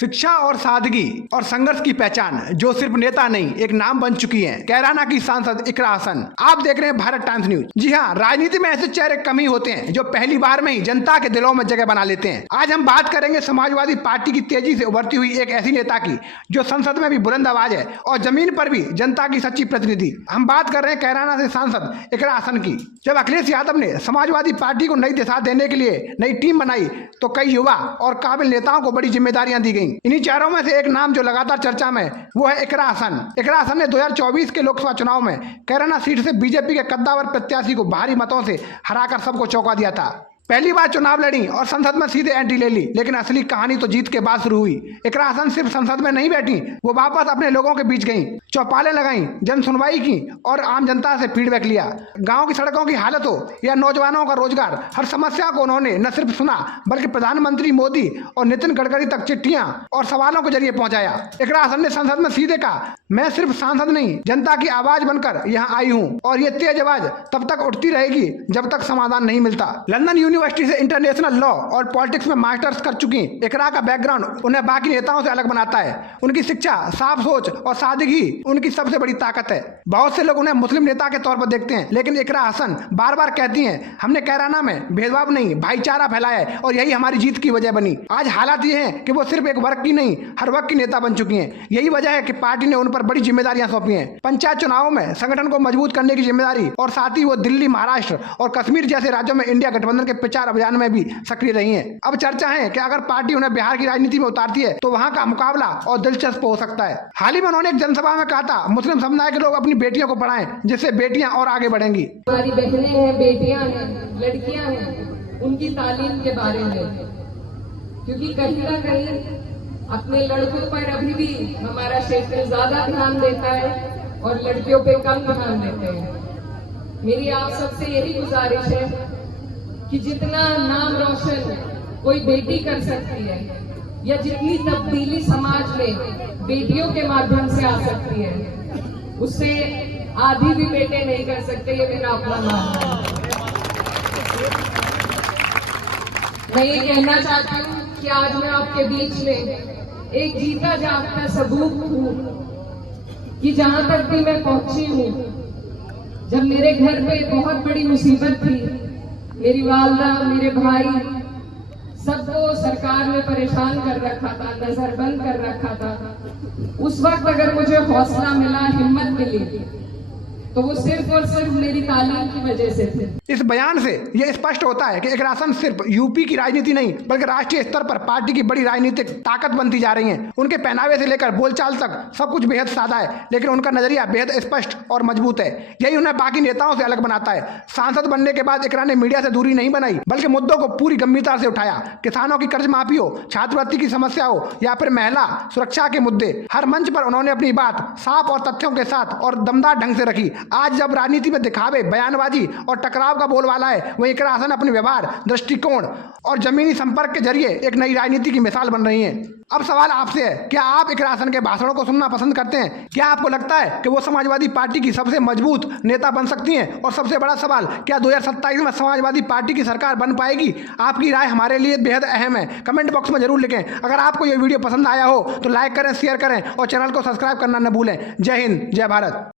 शिक्षा और सादगी और संघर्ष की पहचान जो सिर्फ नेता नहीं एक नाम बन चुकी है। कैराना की सांसद इकरा हसन। आप देख रहे हैं भारत टाइम्स न्यूज। जी हाँ, राजनीति में ऐसे चेहरे कम ही होते हैं जो पहली बार में ही जनता के दिलों में जगह बना लेते हैं। आज हम बात करेंगे समाजवादी पार्टी की तेजी से उभरती हुई एक ऐसी नेता की जो संसद में भी बुलंद आवाज है और जमीन पर भी जनता की सच्ची प्रतिनिधि। हम बात कर रहे हैं कैराना से सांसद इकरा हसन की। जब अखिलेश यादव ने समाजवादी पार्टी को नई दिशा देने के लिए नई टीम बनाई तो कई युवा और काबिल नेताओं को बड़ी जिम्मेदारियां दी गई। इन्हीं चारों में से एक नाम जो लगातार चर्चा में वो है इकरा हसन। इकरा हसन ने 2024 के लोकसभा चुनाव में कैराना सीट से बीजेपी के कद्दावर प्रत्याशी को भारी मतों से हराकर सबको चौंका दिया था। पहली बार चुनाव लड़ी और संसद में सीधे एंट्री ले ली, लेकिन असली कहानी तो जीत के बाद शुरू हुई। इकरा हसन सिर्फ संसद में नहीं बैठी, वो वापस अपने लोगों के बीच गई, चौपालें लगाई, जन सुनवाई की और आम जनता से फीडबैक लिया। गांव की सड़कों की हालत हो या नौजवानों का रोजगार, हर समस्या को उन्होंने न सिर्फ सुना बल्कि प्रधानमंत्री मोदी और नितिन गडकरी तक चिट्ठियां और सवालों के जरिए पहुंचाया। इकरा हसन ने संसद में सीधे कहा, मैं सिर्फ सांसद नहीं जनता की आवाज बनकर यहाँ आई हूँ और ये तेज आवाज तब तक उठती रहेगी जब तक समाधान नहीं मिलता। लंदन यूनिवर्सिटी से इंटरनेशनल लॉ और पॉलिटिक्स में मास्टर्स कर चुकी इकरा का बैकग्राउंड उन्हें बाकी नेताओं से अलग बनाता है। उनकी शिक्षा, साफ सोच और सादगी उनकी सबसे बड़ी ताकत है। बहुत से लोग उन्हें मुस्लिम नेता के तौर पर देखते हैं, लेकिन इकरा हसन बार बार कहती हैं, हमने कैराना में भेदभाव नहीं भाईचारा फैलाया है और यही हमारी जीत की वजह बनी। आज हालात ये हैं कि वो सिर्फ एक वर्ग की नहीं हर वर्ग की नेता बन चुकी हैं। यही वजह है कि पार्टी ने उन पर बड़ी जिम्मेदारियां सौंपी हैं। पंचायत चुनावों में संगठन को मजबूत करने की जिम्मेदारी और साथ ही वो दिल्ली, महाराष्ट्र और कश्मीर जैसे राज्यों में इंडिया गठबंधन के प्रचार अभियान में भी सक्रिय रही हैं। अब चर्चा है कि अगर पार्टी उन्हें बिहार की राजनीति में उतारती है तो वहां का मुकाबला और दिलचस्प हो सकता है। हाल ही में उन्होंने एक जनसभा में कहा था, मुस्लिम समुदाय के लोग अपनी बेटियों को पढ़ाएं जिससे बेटियां और आगे बढ़ेंगी। हमारी बहनें हैं, बेटियां हैं, लड़कियां हैं, उनकी तालीम के बारे में, क्योंकि कहीं ना कहीं अपने लड़कों पर अभी भी हमारा क्षेत्र ज्यादा ध्यान देता है और लड़कियों पे कम ध्यान देते हैं। मेरी आप सबसे यही गुजारिश है कि जितना नाम रोशन कोई बेटी कर सकती है या जितनी तब्दीली समाज में बेटियों के माध्यम से आ सकती है, उससे आधी भी बेटे नहीं कर सकते। ये मेरा अपना मानना है। मैं ये कहना चाहती हूँ कि आज मैं आपके बीच में एक जीता जागता सबूत हूँ कि जहां तक भी मैं पहुंची हूँ, जब मेरे घर पे बहुत बड़ी मुसीबत थी, मेरी वालदा, मेरे भाई, सबको सरकार ने परेशान कर रखा था, नजरबंद कर रखा था, उस वक्त अगर मुझे हौसला मिला, हिम्मत मिली, तो वो सिर्फ और सिर्फ मेरी तालीम की वजह से थे। इस बयान से यह स्पष्ट होता है कि इकरा हसन सिर्फ यूपी की राजनीति नहीं बल्कि राष्ट्रीय स्तर पर पार्टी की बड़ी राजनीतिक ताकत बनती जा रही हैं। उनके पहनावे से लेकर बोलचाल तक सब कुछ बेहद सादा है, लेकिन उनका नजरिया बेहद स्पष्ट और मजबूत है। यही उन्हें बाकी नेताओं से अलग बनाता है। सांसद बनने के बाद इकरा ने मीडिया से दूरी नहीं बनाई बल्कि मुद्दों को पूरी गंभीरता से उठाया। किसानों की कर्ज माफी हो, छात्रवृत्ति की समस्या हो या फिर महिला सुरक्षा के मुद्दे, हर मंच पर उन्होंने अपनी बात साफ और तथ्यों के साथ और दमदार ढंग से रखी। आज जब राजनीति में दिखावे, बयानबाजी और टकराव का बोलबाला है, वहीं इकरा हसन अपने व्यवहार, दृष्टिकोण और जमीनी संपर्क के जरिए एक नई राजनीति की मिसाल बन रही हैं। अब सवाल आपसे है, क्या आप इकरा हसन के भाषणों को सुनना पसंद करते हैं? क्या आपको लगता है कि वो समाजवादी पार्टी की सबसे मजबूत नेता बन सकती हैं? और सबसे बड़ा सवाल, क्या 2027 में समाजवादी पार्टी की सरकार बन पाएगी? आपकी राय हमारे लिए बेहद अहम है। कमेंट बॉक्स में जरूर लिखें। अगर आपको ये वीडियो पसंद आया हो तो लाइक करें, शेयर करें और चैनल को सब्सक्राइब करना न भूलें। जय हिंद, जय भारत।